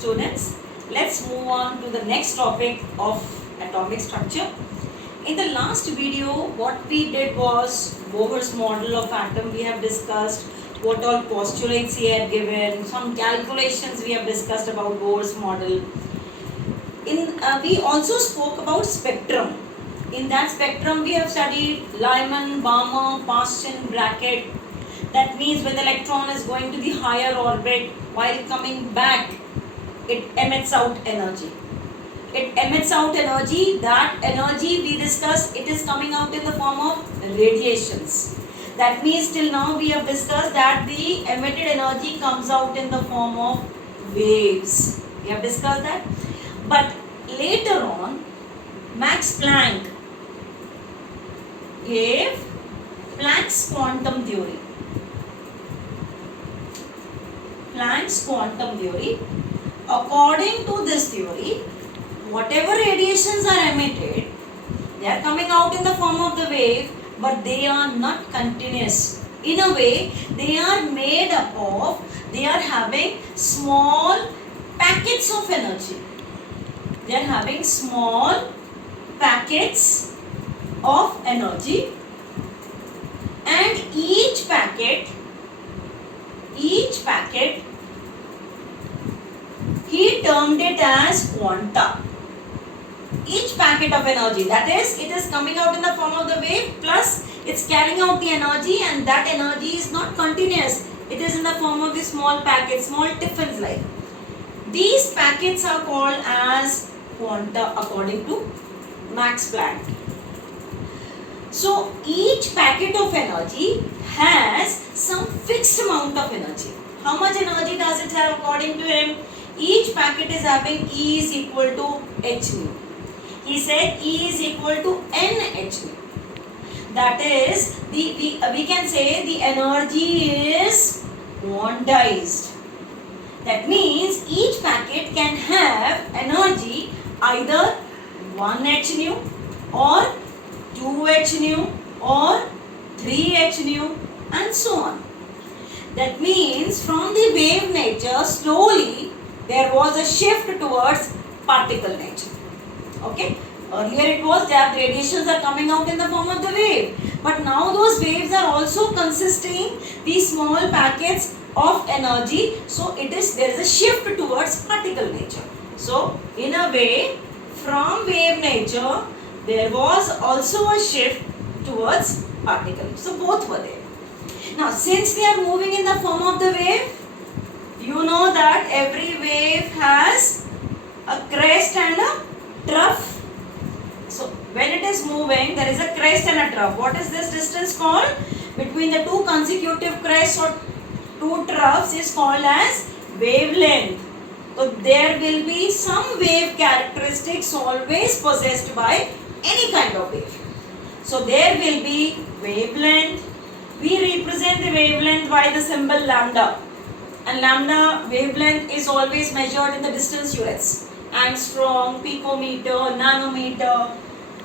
students. Let's move on to the next topic of atomic structure. In the last video, what we did was Bohr's model of atom we have discussed, what all postulates he had given, some calculations we have discussed about Bohr's model. We also spoke about spectrum. In that spectrum, we have studied Lyman, Balmer, Paschen, bracket. That means when the electron is going to the higher orbit, while coming back, it emits out energy. It emits out energy. That energy we discussed, it is coming out in the form of radiations. That means till now we have discussed that the emitted energy comes out in the form of waves. We have discussed that. But later on, Max Planck gave Planck's quantum theory. Planck's quantum theory. According to this theory, whatever radiations are emitted, they are coming out in the form of the wave, but they are not continuous. In a way, they are made up of, they are having small packets of energy. They are having small packets of energy, and each packet he termed it as quanta. Each packet of energy, that is, it is coming out in the form of the wave, plus it's carrying out the energy, and that energy is not continuous. It is in the form of the small packets, small tiffins like. These packets are called as quanta according to Max Planck. So each packet of energy has some fixed amount of energy. How much energy does it have according to him? Each packet is having E is equal to h nu. He said E is equal to n h nu. That is, we can say the energy is quantized. That means each packet can have energy either 1 h nu or 2 h nu or 3 h nu and so on. That means from the wave nature, slowly there was a shift towards particle nature. Okay. Earlier it was that radiations are coming out in the form of the wave. But now those waves are also consisting these small packets of energy. So there is a shift towards particle nature. So in a way, from wave nature, there was also a shift towards particle. So both were there. Now since we are moving in the form of the wave, you know that every wave has a crest and a trough. So when it is moving, there is a crest and a trough. What is this distance called? Between the two consecutive crests or two troughs is called as wavelength. So there will be some wave characteristics always possessed by any kind of wave. So there will be wavelength. We represent the wavelength by the symbol lambda. And lambda wavelength is always measured in the distance units. Angstrom, picometer, nanometer.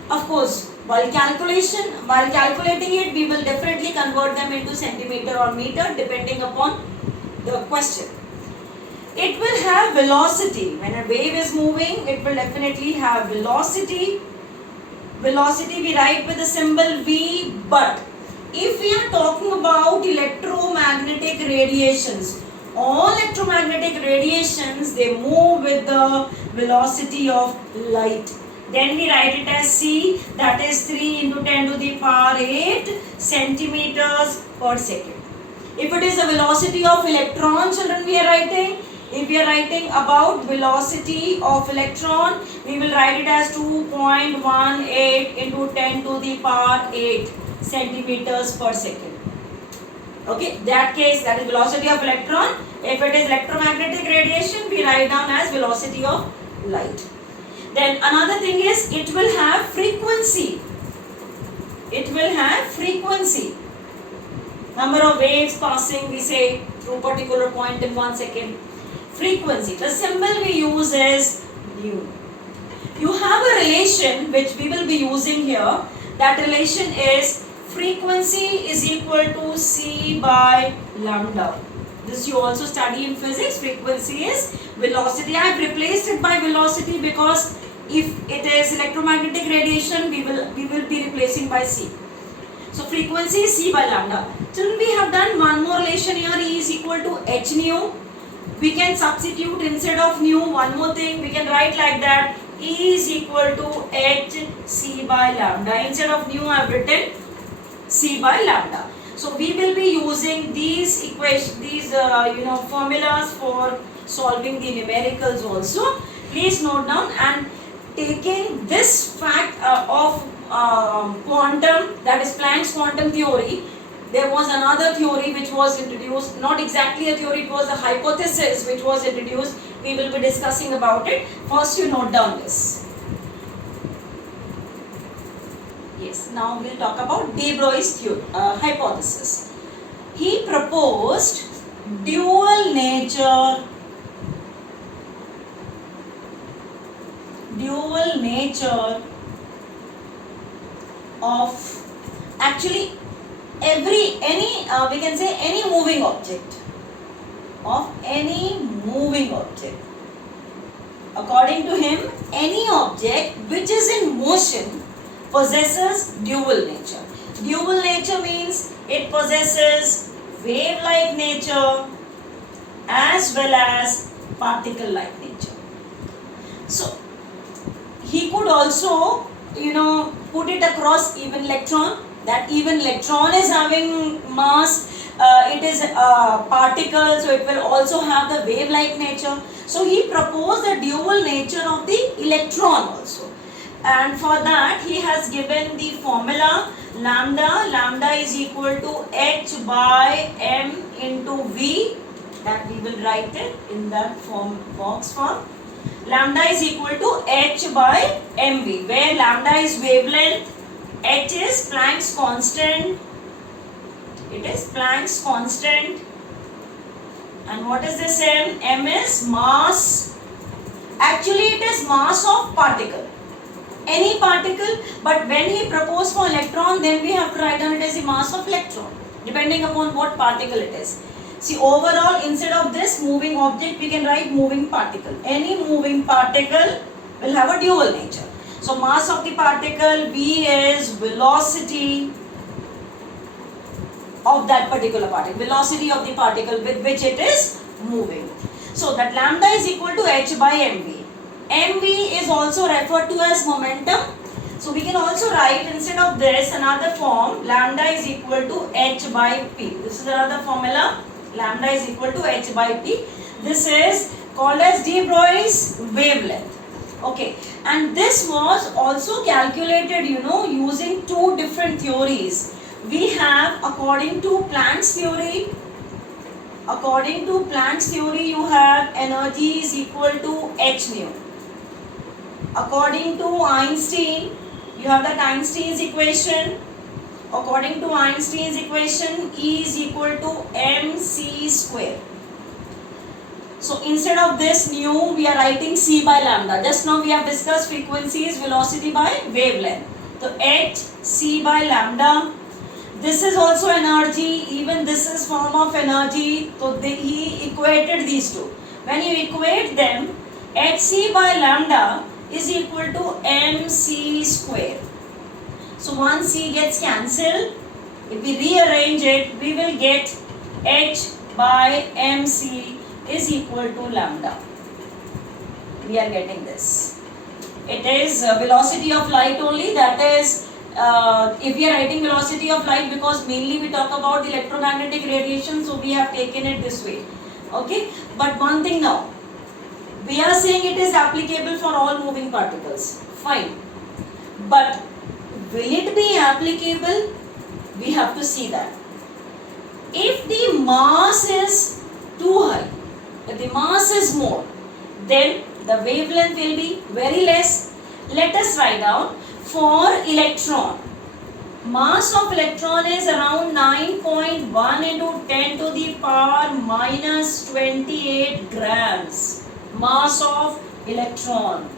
Of course, while calculating it, we will definitely convert them into centimeter or meter depending upon the question. It will have velocity. When a wave is moving, it will definitely have velocity. Velocity we write with the symbol V, but if we are talking about electromagnetic radiations, all electromagnetic radiations, they move with the velocity of light. Then we write it as C, that is 3 into 10 to the power 8 centimeters per second. If it is the velocity of electron, children, we are writing. If we are writing about velocity of electron, we will write it as 2.18 into 10 to the power 8 centimeters per second. Okay, that case, that is velocity of electron. If it is electromagnetic radiation, we write down as velocity of light. Then another thing is, it will have frequency. It will have frequency. Number of waves passing, we say, through particular point in 1 second. Frequency. The symbol we use is nu. You have a relation which we will be using here. That relation is frequency is equal to C by lambda. This you also study in physics. Frequency is velocity. I have replaced it by velocity because if it is electromagnetic radiation, we will be replacing by c. So frequency is c by lambda. Children, we have done one more relation here. E is equal to h nu. We can substitute instead of nu one more thing. We can write like that. E is equal to h c by lambda. Instead of nu, I have written c by lambda. So we will be using these equations, these formulas for solving the numericals also. Please note down, and taking this fact of quantum, that is Planck's quantum theory. There was another theory which was introduced, not exactly a theory, it was a hypothesis which was introduced. We will be discussing about it. First you note down this. Yes, now we will talk about de Broglie's theory, hypothesis. He proposed dual nature of actually we can say any moving object, according to him, any object which is in motion possesses dual nature. Dual nature means it possesses wave-like nature as well as particle-like nature. So he could also put it across even electron, that even electron is having mass, it is a particle, so it will also have the wave-like nature. So he proposed the dual nature of the electron also, and for that he has given the formula lambda is equal to h by m into v, that we will write it in that box form. Lambda is equal to h by mv, where lambda is wavelength, h is Planck's constant, and what is this m? M is mass. Actually it is mass of particle, any particle, but when he proposed for electron, then we have to write down it as the mass of electron, depending upon what particle it is. See, overall, instead of this moving object, we can write moving particle. Any moving particle will have a dual nature. So mass of the particle, v is velocity of that particular particle, velocity of the particle with which it is moving. So that lambda is equal to h by mv. mv is also referred to as momentum. So we can also write instead of this another form, lambda is equal to h by p. This is another formula, lambda is equal to h by p. This is called as de Broglie's wavelength. Okay, and this was also calculated using two different theories. We have, according to Planck's theory, you have energy is equal to h nu. According to Einstein, you have that Einstein's equation. According to Einstein's equation, E is equal to mc square. So instead of this nu, we are writing c by lambda. Just now we have discussed frequency is velocity by wavelength. So h c by lambda. This is also energy, even this is form of energy. So he equated these two. When you equate them, hc by lambda is equal to mc square. So one c gets cancelled. If we rearrange it, we will get h by mc is equal to lambda. We are getting this. It is velocity of light only, that is if we are writing velocity of light, because mainly we talk about the electromagnetic radiation, so we have taken it this way. Okay, but one thing now, we are saying it is applicable for all moving particles. Fine, but will it be applicable? We have to see that. If the mass is too high, if the mass is more, then the wavelength will be very less. Let us write down. For electron, mass of electron is around 9.1 into 10 to the power minus 28 grams. Mass of electron.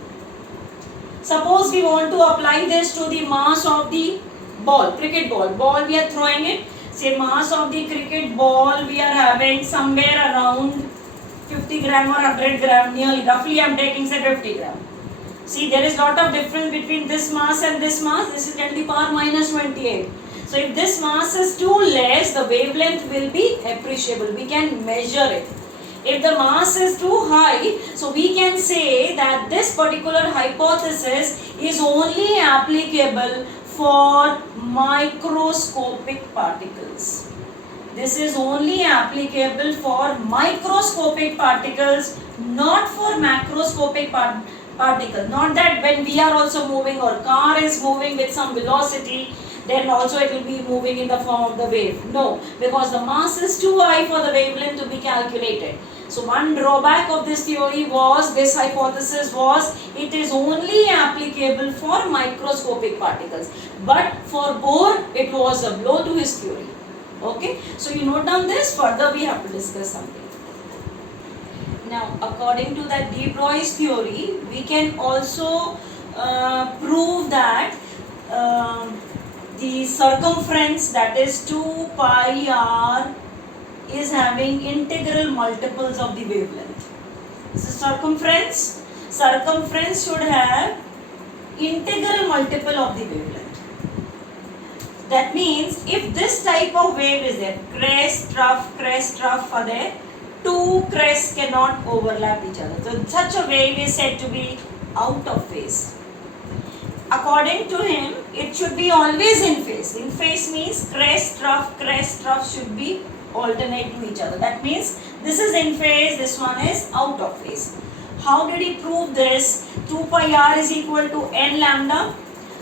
Suppose we want to apply this to the mass of the ball, cricket ball. Ball we are throwing it. Say mass of the cricket ball we are having somewhere around 50 gram or 100 gram, nearly, roughly I am taking say 50 gram. See, there is lot of difference between this mass and this mass. This is 10 to the power minus 28. So if this mass is too less, the wavelength will be appreciable. We can measure it. If the mass is too high, so we can say that this particular hypothesis is only applicable for microscopic particles. This is only applicable for microscopic particles, not for macroscopic particles. Not that when we are also moving or car is moving with some velocity, then also it will be moving in the form of the wave. No, because the mass is too high for the wavelength to be calculated. So one drawback of this theory was, this hypothesis was, it is only applicable for microscopic particles. But for Bohr, it was a blow to his theory. Okay, so you note down this, further we have to discuss something. Now, according to that de Broglie theory, we can also prove that the circumference, that is 2 pi r, is having integral multiples of the wavelength. So circumference should have integral multiple of the wavelength. That means if this type of wave is there, crest, trough are there, two crests cannot overlap each other. So such a wave is said to be out of phase. According to him, it should be always in phase. In phase means crest, trough should be alternate to each other. That means this is in phase, this one is out of phase. How did he prove this? 2 pi r is equal to n lambda.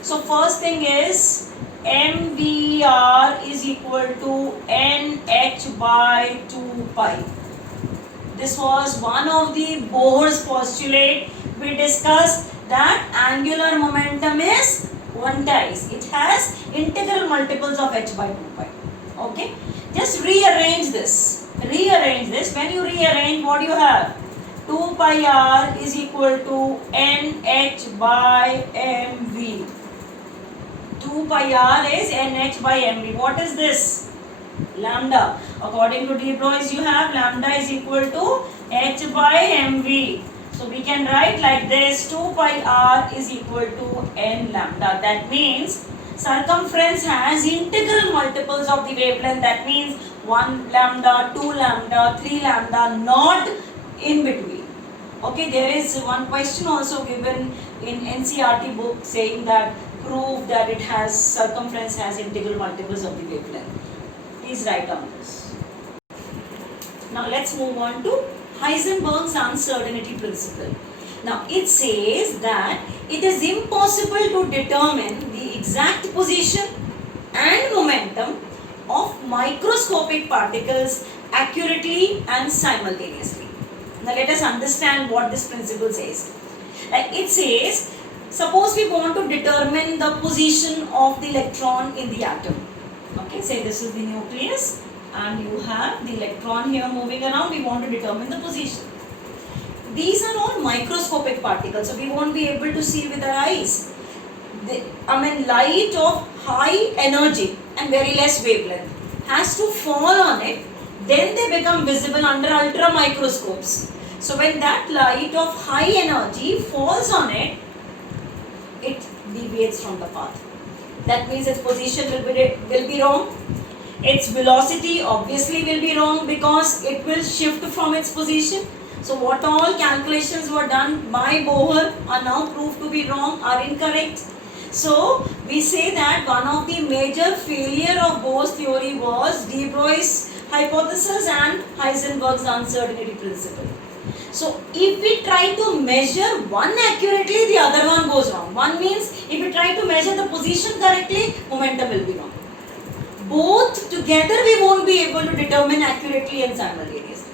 So first thing is mvr is equal to nh by 2 pi. This was one of the Bohr's postulate. We discussed that angular momentum is quantized. It has integral multiples of h by 2 pi. Okay. Just rearrange this. When you rearrange, what do you have? 2 pi r is equal to nh by mv. 2 pi r is nh by mv. What is this? Lambda. According to de Broglie, you have lambda is equal to h by mv. So we can write like this: 2 pi r is equal to n lambda. That means circumference has integral multiples of the wavelength. That means 1 lambda, 2 lambda, 3 lambda, not in between. Okay, there is one question also given in NCERT book saying that prove that it has circumference has integral multiples of the wavelength. Please write down this. Now let's move on to Heisenberg's uncertainty principle. Now it says that it is impossible to determine the exact position and momentum of microscopic particles accurately and simultaneously. Now let us understand what this principle says. It says, suppose we want to determine the position of the electron in the atom. Okay, say this is the nucleus and you have the electron here moving around. We want to determine the position. These are all microscopic particles, so we won't be able to see with our eyes. Light of high energy and very less wavelength has to fall on it, then they become visible under ultra microscopes. So when that light of high energy falls on it, it deviates from the path. That means its position will be wrong. Its velocity obviously will be wrong because it will shift from its position. So what all calculations were done by Bohr are now proved to be wrong, are incorrect. So we say that one of the major failure of Bohr's theory was de Broglie's hypothesis and Heisenberg's uncertainty principle. So if we try to measure one accurately, the other one goes wrong. One means if we try to measure the position correctly, momentum will be wrong. Both together we won't be able to determine accurately and simultaneously.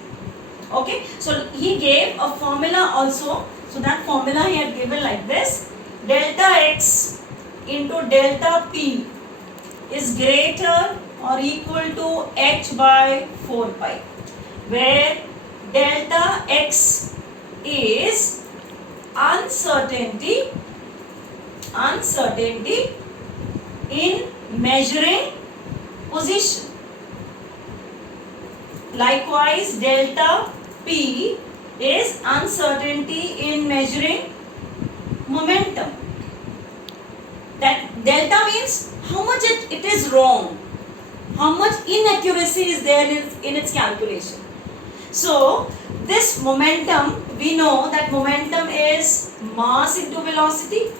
Okay, so he gave a formula also. So that formula he had given like this: delta x into delta p is greater or equal to h by 4 pi, where delta x is uncertainty in measuring position. Likewise, delta P is uncertainty in measuring momentum. That delta means how much it is wrong, how much inaccuracy is there in its calculation. So this momentum, we know that momentum is mass into velocity.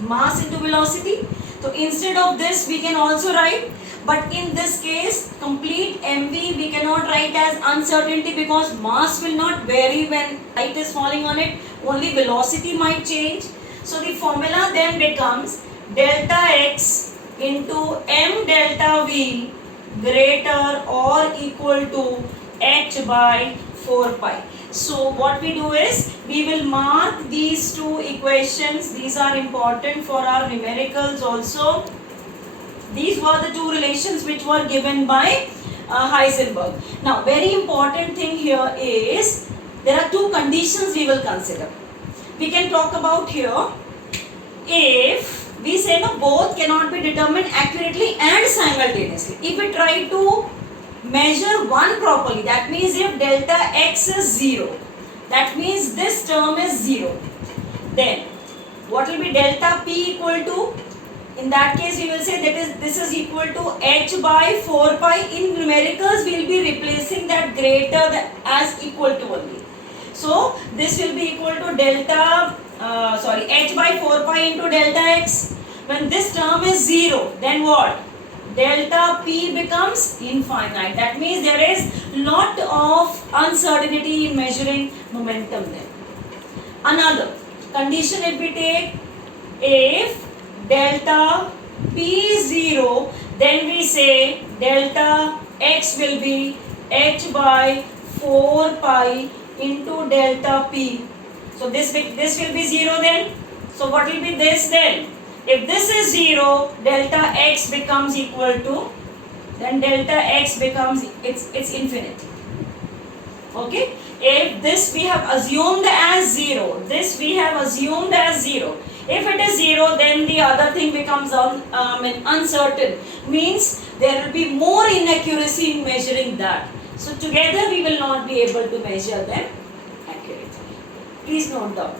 Mass into velocity. So instead of this we can also write, but in this case complete mv we cannot write as uncertainty because mass will not vary when light is falling on it, only velocity might change. So the formula then becomes delta x into m delta v greater or equal to h by 4 pi. So what we do is, we will mark these two equations. These are important for our numericals also. These were the two relations which were given by Heisenberg. Now very important thing here is, there are two conditions we will consider. We can talk about here, if we say no, both cannot be determined accurately and simultaneously. If we try to measure one properly, that means if delta x is 0, that means this term is 0, then what will be delta p equal to? In that case we will say that this is equal to h by 4 pi. In numericals we will be replacing that greater as equal to only. So this will be equal to delta h by 4 pi into delta x. When this term is 0, then what? Delta p becomes infinite. That means there is lot of uncertainty in measuring momentum then. Another condition, if we take, if delta p is 0, then we say delta x will be h by 4 pi into delta p. So this will be 0 then. So what will be this then? If this is 0, delta x becomes equal to, then delta x becomes, it's infinity. Okay? If this we have assumed as 0, this we have assumed as 0. If it is 0, then the other thing becomes uncertain. Means there will be more inaccuracy in measuring that. So together we will not be able to measure them accurately. Please note down.